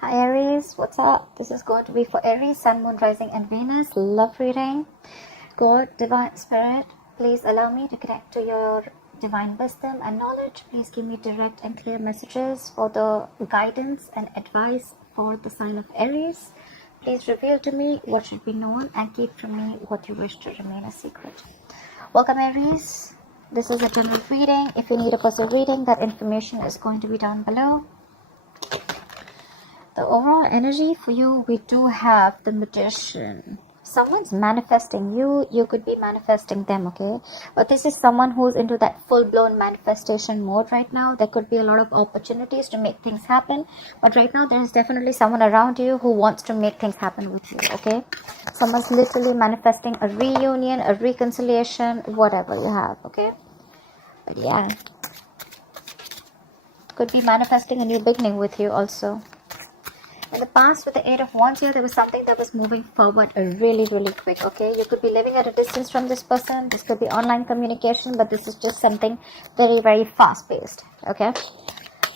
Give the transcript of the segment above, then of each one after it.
Hi Aries, what's up? This is going to be for Aries, Sun, Moon, Rising and Venus. Love reading. God, Divine Spirit, please allow me to connect to your divine wisdom and knowledge. Please give me direct and clear messages for the guidance and advice for the sign of Aries. Please reveal to me what should be known and keep from me what you wish to remain a secret. Welcome Aries. This is a general reading. If you need a personal reading, that information is going to be down below. The overall energy for you, we do have the Magician. Someone's manifesting you, you could be manifesting them, okay? But this is someone who's into that full-blown manifestation mode right now. There could be a lot of opportunities to make things happen, but right now there's definitely someone around you who wants to make things happen with you, okay? Someone's literally manifesting a reunion, a reconciliation, whatever you have, okay? But yeah, could be manifesting a new beginning with you also. In the past, with the Eight of Wands here, there was something that was moving forward really quick, okay? You could be living at a distance from this person. This could be online communication, but this is just something very fast-paced, okay?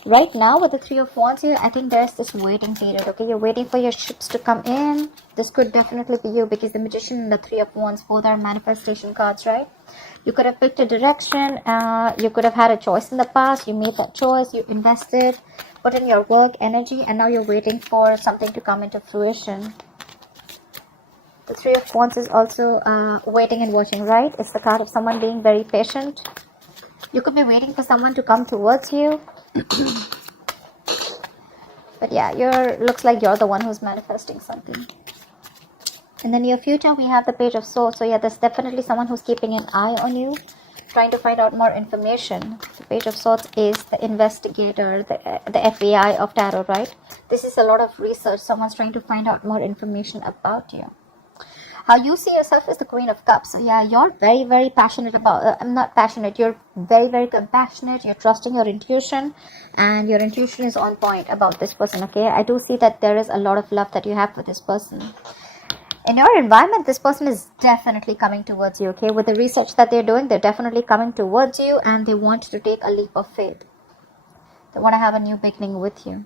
Right now, with the Three of Wands here, I think there's this waiting period, okay? You're waiting for your ships to come in. This could definitely be you because the Magician and the Three of Wands both are manifestation cards, right? You could have picked a direction. You could have had a choice in the past. You made that choice. You invested, put in your work, energy, and now you're waiting for something to come into fruition. The Three of Wands is also waiting and watching, right? It's the card of someone being very patient. You could be waiting for someone to come towards you. But yeah, looks like you're the one who's manifesting something. In the near future, we have the Page of Swords. So yeah, there's definitely someone who's keeping an eye on you, trying to find out more information. The Page of Swords is the investigator, the FBI of tarot, right? This is a lot of research. Someone's trying to find out more information about you. How you see yourself is the Queen of Cups. So yeah, you're very passionate about, I'm not passionate, you're very compassionate, you're trusting your intuition, and your intuition is on point about this person, okay? I do see that there is a lot of love that you have for this person. In your environment, this person is definitely coming towards you, okay? With the research that they're doing, they're definitely coming towards you, and they want to take a leap of faith. They want to have a new beginning with you.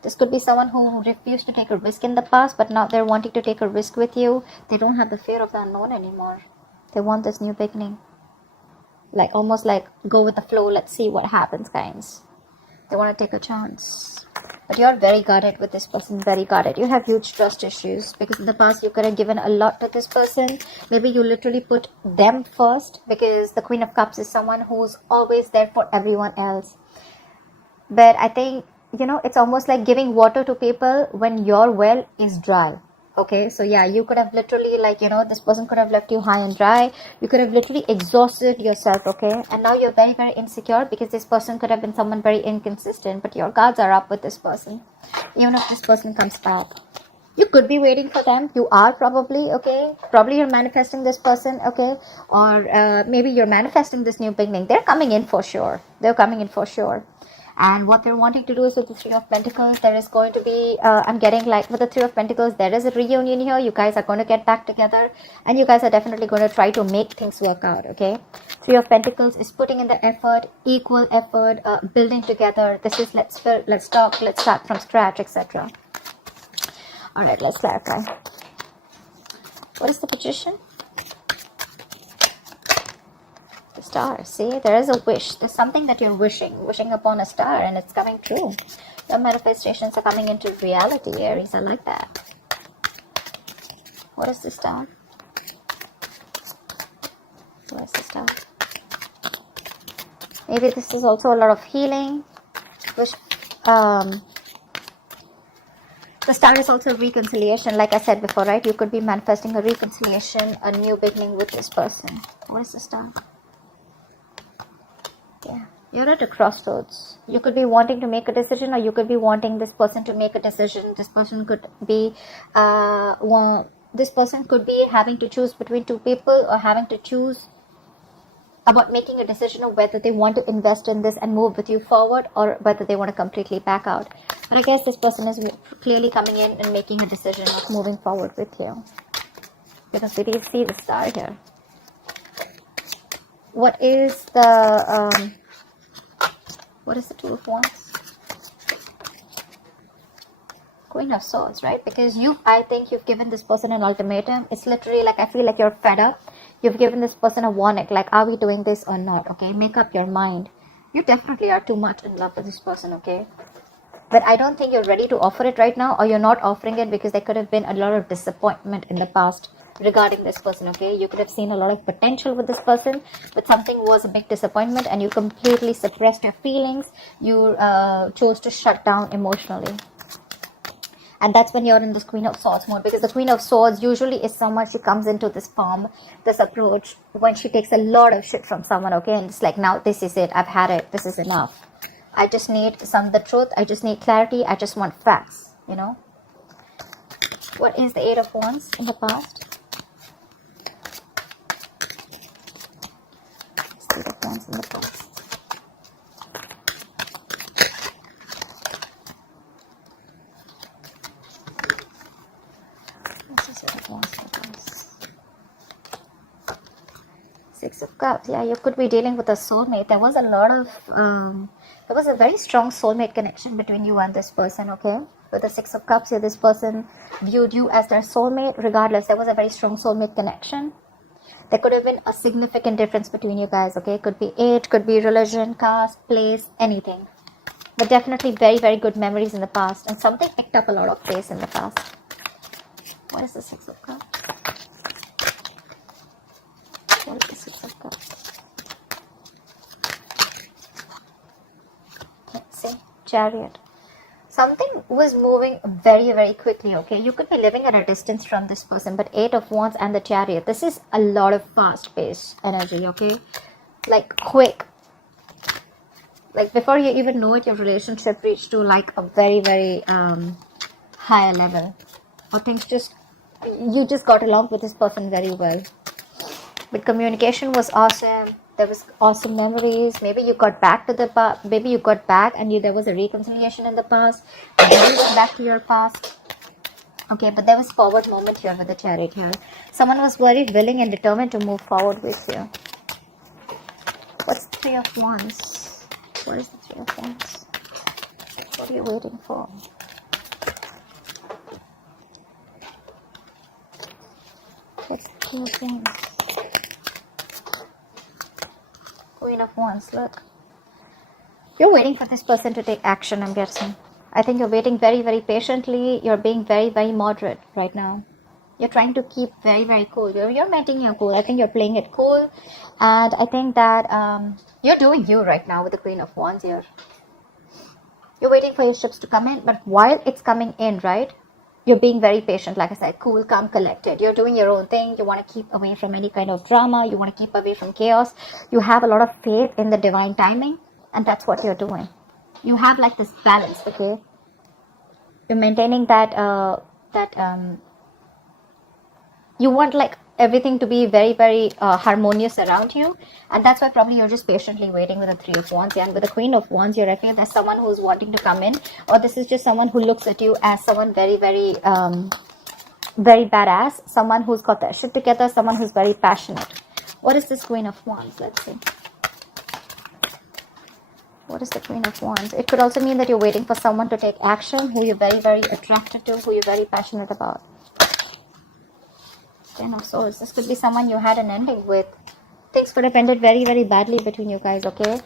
This could be someone who refused to take a risk in the past, but now they're wanting to take a risk with you. They don't have the fear of the unknown anymore. They want this new beginning. Like, almost like, go with the flow, let's see what happens, guys. They want to take a chance. But you're very guarded with this person, very guarded. You have huge trust issues because in the past you could have given a lot to this person. Maybe you literally put them first because the Queen of Cups is someone who's always there for everyone else. But I think, you know, it's almost like giving water to people when your well is dry. Okay, so yeah, you could have literally, like, you know, this person could have left you high and dry. You could have literally exhausted yourself, okay? And now you're very insecure because this person could have been someone very inconsistent, but your guards are up with this person. Even if this person comes back, you could be waiting for them. You are probably, okay? Probably you're manifesting this person, okay? Or maybe you're manifesting this new beginning. They're coming in for sure. They're coming in for sure. And what they're wanting to do is with the Three of Pentacles, there is going to be, I'm getting like with the Three of Pentacles, there is a reunion here. You guys are going to get back together and you guys are definitely going to try to make things work out, okay? Three of Pentacles is putting in the effort, equal effort, building together. This is let's talk, let's start from scratch, etc. All right, let's clarify. What is the Magician? The Star. See, there is a wish. There's something that you're wishing upon a star, and it's coming true. Your manifestations are coming into reality, Aries. I like that. What is the Star? What is the Star? Maybe this is also a lot of healing. Wish. The Star is also reconciliation, like I said before, right? You could be manifesting a reconciliation, a new beginning with this person. What is the Star? Yeah, you're at a crossroads. You could be wanting to make a decision, or you could be wanting this person to make a decision. This person could be, this person could be having to choose between two people, or having to choose about making a decision of whether they want to invest in this and move with you forward, or whether they want to completely back out. But I guess this person is clearly coming in and making a decision of moving forward with you, because we did see the Star here. What is the Two of Wands? Queen of Swords, right? Because I think you've given this person an ultimatum. It's literally like, I feel like you're fed up. You've given this person a warning, like, are we doing this or not? Okay, make up your mind. You definitely are too much in love with this person, okay? But I don't think you're ready to offer it right now, or you're not offering it because there could have been a lot of disappointment in the past regarding this person, okay? You could have seen a lot of potential with this person, but something was a big disappointment and you completely suppressed your feelings. You chose to shut down emotionally. And that's when you're in this Queen of Swords mode, because the Queen of Swords usually is someone, she comes into this form, this approach, when she takes a lot of shit from someone, okay? And it's like, now this is it. I've had it. This is enough. I just need the truth. I just need clarity. I just want facts, you know? What is the Eight of Wands in the past? Eight of Wands in the past. Six of Cups. Yeah, you could be dealing with a soulmate. There was a lot of there was a very strong soulmate connection between you and this person, okay? With the Six of Cups here, this person viewed you as their soulmate. Regardless, there was a very strong soulmate connection. There could have been a significant difference between you guys, okay? Could be age, could be religion, caste, place, anything. But definitely very, very good memories in the past. And something picked up a lot of pace in the past. What is the Six of Cups? What is the Six of Cups? Let's see. Chariot. Something was moving very, very quickly, okay? You could be living at a distance from this person, but Eight of Wands and the Chariot. This is a lot of fast-paced energy, okay? Like, quick. Like, before you even know it, your relationship reached to, like, a very, very higher level. Or things you just got along with this person very well. But communication was awesome. There was awesome memories. Maybe you got back to the past. Maybe you got back and there was a reconciliation in the past. And then you got back to your past. Okay, but there was forward movement here with the Chariot here. Someone was very willing and determined to move forward with you. What's the Three of Wands? What is the Three of Wands? What are you waiting for? What's the Three of Wands? Queen of Wands, look. You're waiting for this person to take action, I'm guessing. I think you're waiting very, very patiently. You're being very, very moderate right now. You're trying to keep very, very cool. You're maintaining your cool. I think you're playing it cool. And I think that you're doing you right now with the Queen of Wands here. You're waiting for your ships to come in. But while it's coming in, right? You're being very patient, like I said, cool, calm, collected. You're doing your own thing. You want to keep away from any kind of drama. You want to keep away from chaos. You have a lot of faith in the divine timing, and that's what you're doing. You have like this balance, okay? You're maintaining that, you want like everything to be very, very harmonious around you, and that's why probably you're just patiently waiting with the Three of Wands. And with the Queen of Wands here, I feel there's someone who's wanting to come in, or this is just someone who looks at you as someone very, very very badass, someone who's got their shit together, someone who's very passionate. What is this Queen of Wands? Let's see. What is the Queen of Wands? It could also mean that you're waiting for someone to take action, who you're very, very attracted to, who you're very passionate about. Ten of Swords. This could be someone you had an ending with. Things could have ended very, very badly between you guys, okay?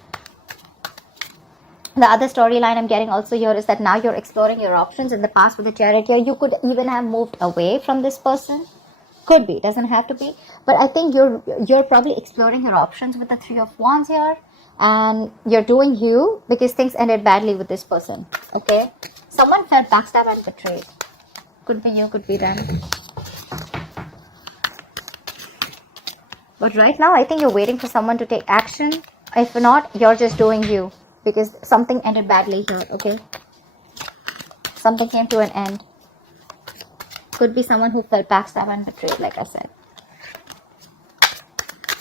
The other storyline I'm getting also here is that now you're exploring your options. In the past with the Chariot here, you could even have moved away from this person. Could be, doesn't have to be. But I think you're probably exploring your options with the Three of Wands here. And you're doing you because things ended badly with this person, okay? Someone felt backstabbed and betrayed. Could be you, could be them. But right now, I think you're waiting for someone to take action. If not, you're just doing you. Because something ended badly here, okay? Something came to an end. Could be someone who felt backstabbed and betrayed, like I said.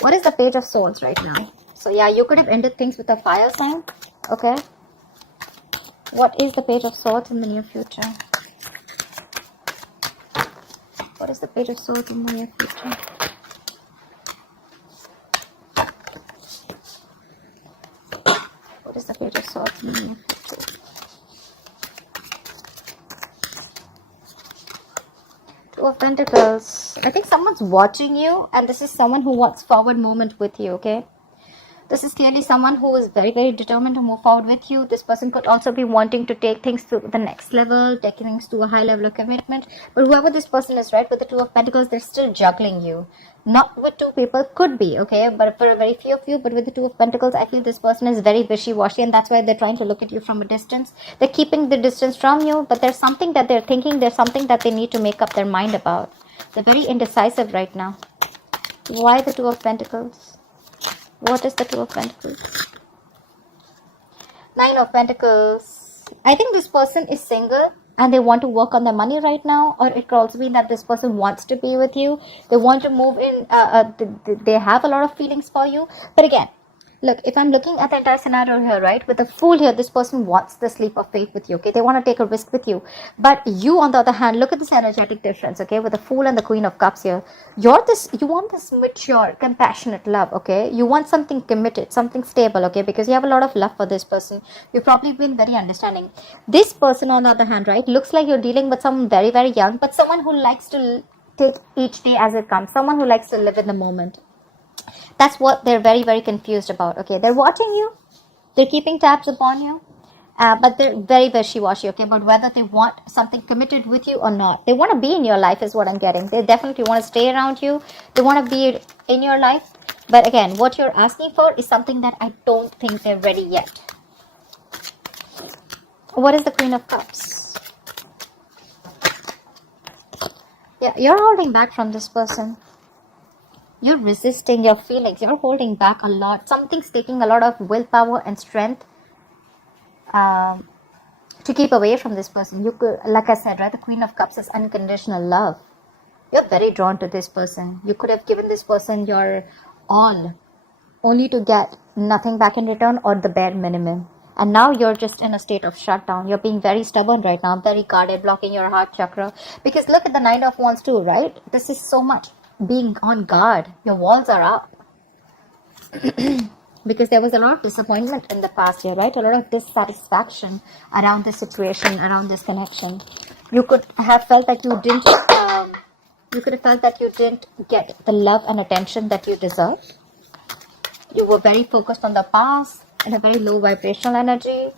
What is the Page of Swords right now? So yeah, you could have ended things with a fire sign, okay? What is the Page of Swords in the near future? What is the Page of Swords in the near future? What is the Page of Swords in the near future? Two of Pentacles. I think someone's watching you, and this is someone who wants forward movement with you, okay? This is clearly someone who is very, very determined to move forward with you. This person could also be wanting to take things to the next level, take things to a high level of commitment. But whoever this person is, right, with the Two of Pentacles, they're still juggling you. Not with two people, could be, okay? But for a very few of you, but with the Two of Pentacles, I feel this person is very wishy-washy, and that's why they're trying to look at you from a distance. They're keeping the distance from you, but there's something that they're thinking, there's something that they need to make up their mind about. They're very indecisive right now. Why the Two of Pentacles? What is the Two of Pentacles? Nine of Pentacles. I think this person is single and they want to work on their money right now, or it could also be that this person wants to be with you. They want to move in. They have a lot of feelings for you. But again, look, if I'm looking at the entire scenario here, right, with the Fool here, this person wants this leap of faith with you, okay? They want to take a risk with you. But you, on the other hand, look at this energetic difference, okay? With the Fool and the Queen of Cups here. You want this mature, compassionate love, okay? You want something committed, something stable, okay? Because you have a lot of love for this person. You've probably been very understanding. This person, on the other hand, right, looks like you're dealing with someone very, very young, but someone who likes to take each day as it comes. Someone who likes to live in the moment. That's what they're very, very confused about, okay? They're watching you. They're keeping tabs upon you. But they're very wishy-washy, okay? But whether they want something committed with you or not. They want to be in your life is what I'm getting. They definitely want to stay around you. They want to be in your life. But again, what you're asking for is something that I don't think they're ready yet. What is the Queen of Cups? Yeah, you're holding back from this person. You're resisting your feelings. You're holding back a lot. Something's taking a lot of willpower and strength to keep away from this person. You could, like I said, right, the Queen of Cups is unconditional love. You're very drawn to this person. You could have given this person your all, only to get nothing back in return or the bare minimum. And now you're just in a state of shutdown. You're being very stubborn right now, very guarded, blocking your heart chakra. Because look at the Nine of Wands too, right? This is so much being on guard. Your walls are up. Because there was a lot of disappointment in the past year, right? A lot of dissatisfaction around this situation, around this connection. You could have felt that you didn't get the love and attention that you deserve. You were very focused on the past in a very low vibrational energy.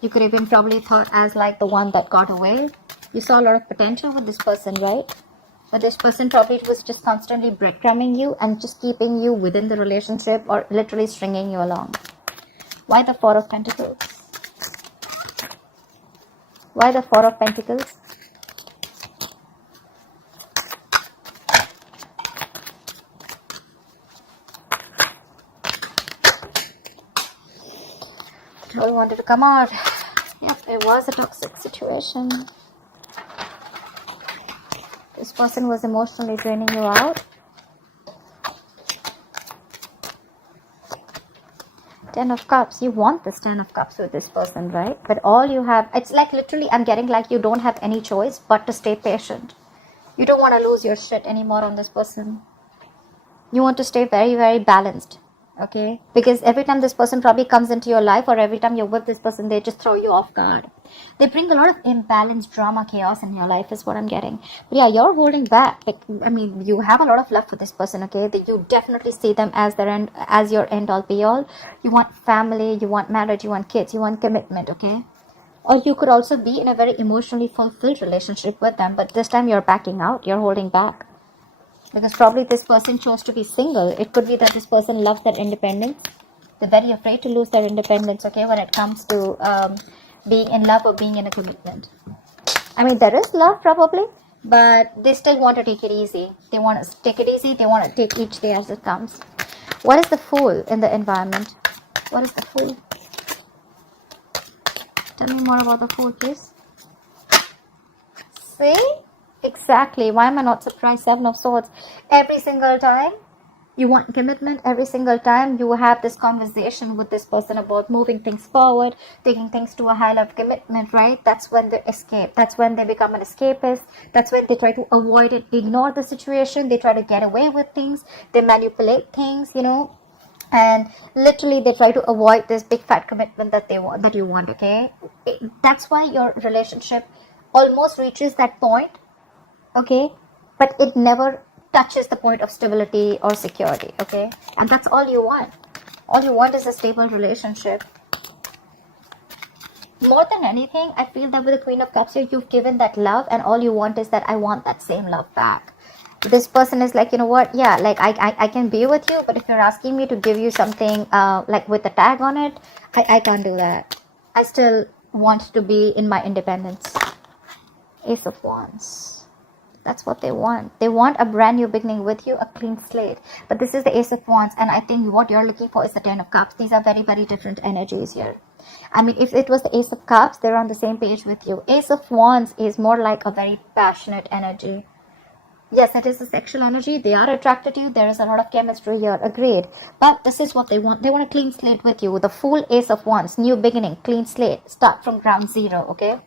You could even probably thought as like the one that got away. You saw a lot of potential with this person, right? But this person probably was just constantly breadcrumbing you and just keeping you within the relationship or literally stringing you along. Why the Four of Pentacles? Why the Four of Pentacles? It all wanted to come out. Yep, it was a toxic situation. This person was emotionally draining you out. Ten of Cups. You want this Ten of Cups with this person, right? But all you have, it's like literally I'm getting like you don't have any choice but to stay patient. You don't want to lose your shit anymore on this person. You want to stay very, very balanced. Okay? Because every time this person probably comes into your life or every time you're with this person, they just throw you off guard. They bring a lot of imbalance, drama, chaos in your life is what I'm getting. But yeah, you're holding back. Like, I mean, you have a lot of love for this person, okay? That you definitely see them as their end, as your end all be all. You want family, you want marriage, you want kids, you want commitment, okay? Or you could also be in a very emotionally fulfilled relationship with them, but this time you're backing out, you're holding back. Because probably this person chose to be single. It could be that this person loves their independence. They're very afraid to lose their independence, okay, when it comes to being in love or being in a commitment. I mean, there is love probably, but they still want to take it easy. They want to take it easy. They want to take each day as it comes. What is the Fool in the environment? What is the Fool? Tell me more about the Fool, please. See? Exactly. Why am I not surprised? Seven of Swords. Every single time you want commitment, every single time you have this conversation with this person about moving things forward, taking things to a high level of commitment, right? That's when they escape. That's when they become an escapist. That's when they try to avoid it, ignore the situation. They try to get away with things. They manipulate things, you know. And literally they try to avoid this big fat commitment that you want, okay? That's why your relationship almost reaches that point okay, but it never touches the point of stability or security, okay? And that's all you want. All you want is a stable relationship. More than anything, I feel that with the Queen of Cups here, you've given that love, and all you want is that I want that same love back. This person is like, you know what, yeah, like I can be with you, but if you're asking me to give you something like with a tag on it, I can't do that. I still want to be in my independence. Ace of Wands. That's what they want. They want a brand new beginning with you, a clean slate. But this is the Ace of Wands, and I think what you're looking for is the Ten of Cups. These are very, very different energies here. I mean, if it was the Ace of Cups, they're on the same page with you. Ace of Wands is more like a very passionate energy. Yes, it is a sexual energy. They are attracted to you. There is a lot of chemistry here. Agreed. But this is what they want. They want a clean slate with you. The full Ace of Wands. New beginning. Clean slate. Start from ground zero. Okay.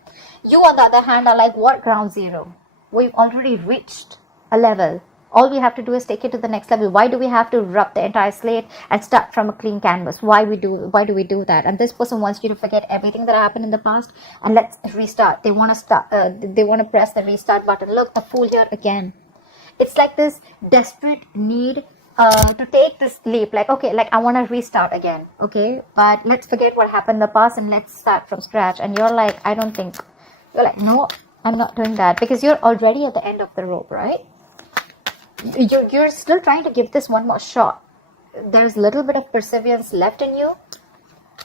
You, on the other hand, are like, what ground zero? We've already reached a level. All we have to do is take it to the next level. Why do we have to rub the entire slate and start from a clean canvas? Why do we do that? And this person wants you to forget everything that happened in the past and let's restart. They want to start. They want to press the restart button. Look, the Fool here again. It's like this desperate need to take this leap. Like, okay, like I want to restart again. Okay, but let's forget what happened in the past and let's start from scratch. And you're like, I don't think. You're like, no, I'm not doing that, because you're already at the end of the rope, right? You're still trying to give this one more shot. There's a little bit of perseverance left in you.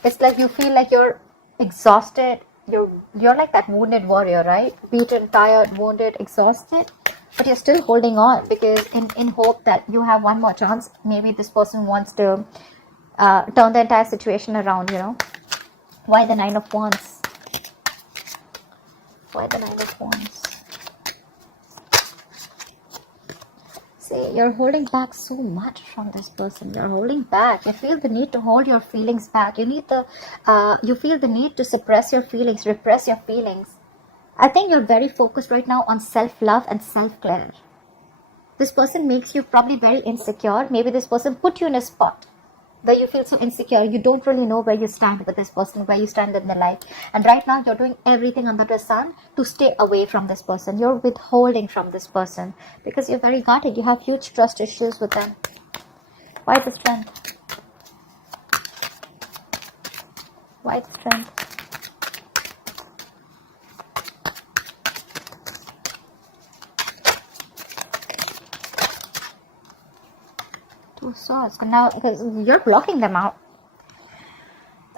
It's like you feel like you're exhausted. You're like that wounded warrior, right? Beaten, tired, wounded, exhausted. But you're still holding on because in hope that you have one more chance. Maybe this person wants to turn the entire situation around, you know. Why the Nine of Wands? Why the Nine of Wands? See, you're holding back so much from this person. You're holding back. You feel the need to hold your feelings back. You feel the need to suppress your feelings, repress your feelings. I think you're very focused right now on self-love and self-care. This person makes you probably very insecure. Maybe this person put you in a spot where you feel so insecure. You don't really know where you stand with this person, where you stand in their life. And right now you're doing everything under the sun to stay away from this person. You're withholding from this person because you're very guarded. You have huge trust issues with them. Why the Strength? Why the Strength? Two Swords. Now, because you're blocking them out.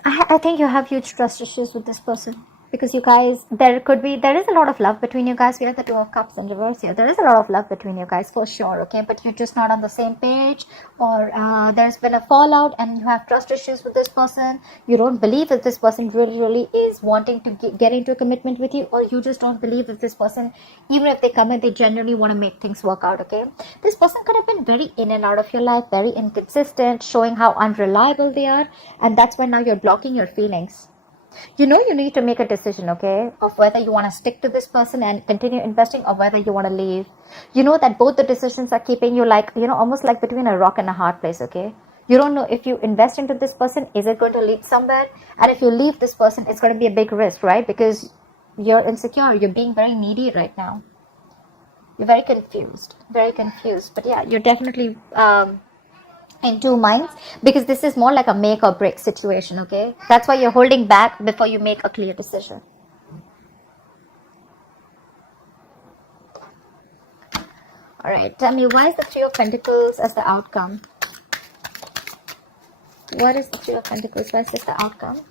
I think you have huge trust issues with this person. Because you guys, there is a lot of love between you guys. We have the Two of Cups in reverse here. There is a lot of love between you guys for sure, okay? But you're just not on the same page, or there's been a fallout and you have trust issues with this person. You don't believe that this person really is wanting to get into a commitment with you, or you just don't believe that this person, even if they come in, they genuinely want to make things work out, okay? This person could have been very in and out of your life, very inconsistent, showing how unreliable they are, and that's why now you're blocking your feelings. You know you need to make a decision, okay, of whether you want to stick to this person and continue investing or whether you want to leave. You know that both the decisions are keeping you like, you know, almost like between a rock and a hard place, okay? You don't know if you invest into this person, is it going to lead somewhere? And if you leave this person, it's going to be a big risk, right? Because you're insecure. You're being very needy right now. You're very confused. Very confused. But yeah, you're definitely in two minds, because this is more like a make or break situation, okay? That's why you're holding back before you make a clear decision. All right, tell me, why is the Three of Pentacles as the outcome? What is the Three of Pentacles? Why is this the outcome?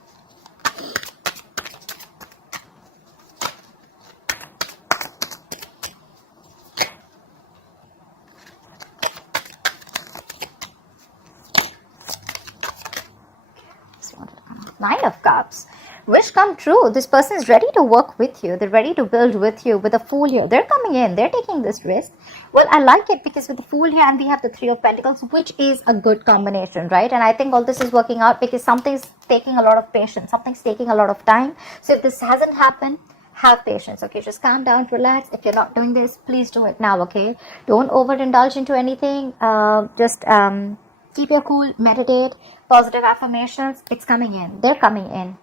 Nine of Cups. Wish come true. This person is ready to work with you. They're ready to build with you. With a Fool here, they're coming in. They're taking this risk. Well, I like it because with the Fool here and we have the Three of Pentacles, which is a good combination, right? And I think all this is working out because something's taking a lot of patience. Something's taking a lot of time. So if this hasn't happened, have patience, okay? Just calm down, relax. If you're not doing this, please do it now, okay? Don't overindulge into anything. Just keep your cool, meditate, positive affirmations. It's coming in. They're coming in.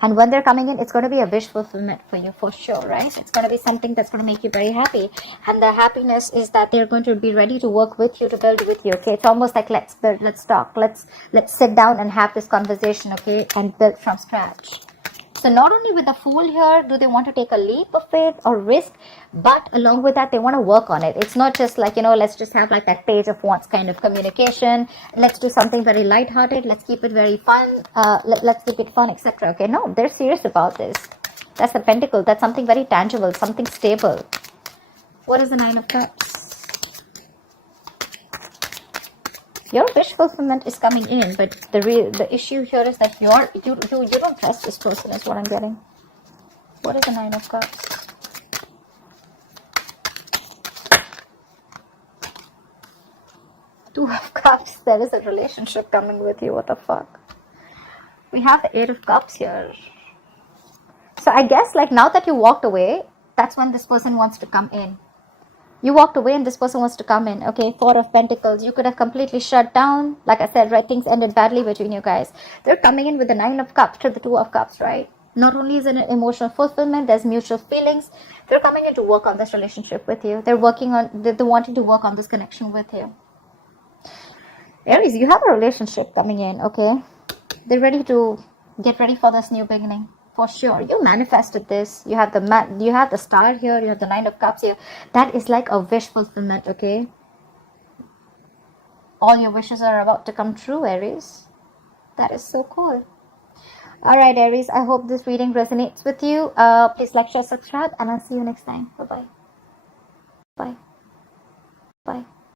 And when they're coming in, it's going to be a wish fulfillment for you, for sure, right? It's going to be something that's going to make you very happy. And the happiness is that they're going to be ready to work with you, to build with you, okay? It's almost like, let's build, let's talk, let's sit down and have this conversation, okay? And build from scratch. So not only with the Fool here do they want to take a leap of faith or risk, but along with that, they want to work on it. It's not just like, let's just have like that Page of Wands kind of communication. Let's do something very lighthearted. Let's keep it very fun. Let's keep it fun, etc. Okay, no, they're serious about this. That's the Pentacle. That's something very tangible, something stable. What is the Nine of Cups? Your wish fulfillment is coming in, but the issue here is that you don't trust this person, is what I'm getting. What is the Nine of Cups? Two of Cups. There is a relationship coming with you. What the fuck? We have the Eight of Cups here. So I guess like now that you walked away, that's when this person wants to come in. You walked away and this person wants to come in, okay? Four of Pentacles. You could have completely shut down. Like I said, right? Things ended badly between you guys. They're coming in with the Nine of Cups to the Two of Cups, right? Not only is it an emotional fulfillment, there's mutual feelings. They're coming in to work on this relationship with you. They're wanting to work on this connection with you. Aries, you have a relationship coming in, okay? They're ready to get ready for this new beginning. For sure, you manifested this. You have the Star here. You have the Nine of Cups here. That is like a wish fulfillment, okay? All your wishes are about to come true, Aries. That is so cool. All right, Aries. I hope this reading resonates with you. Please like, share, subscribe, and I'll see you next time. Bye-bye. Bye. Bye.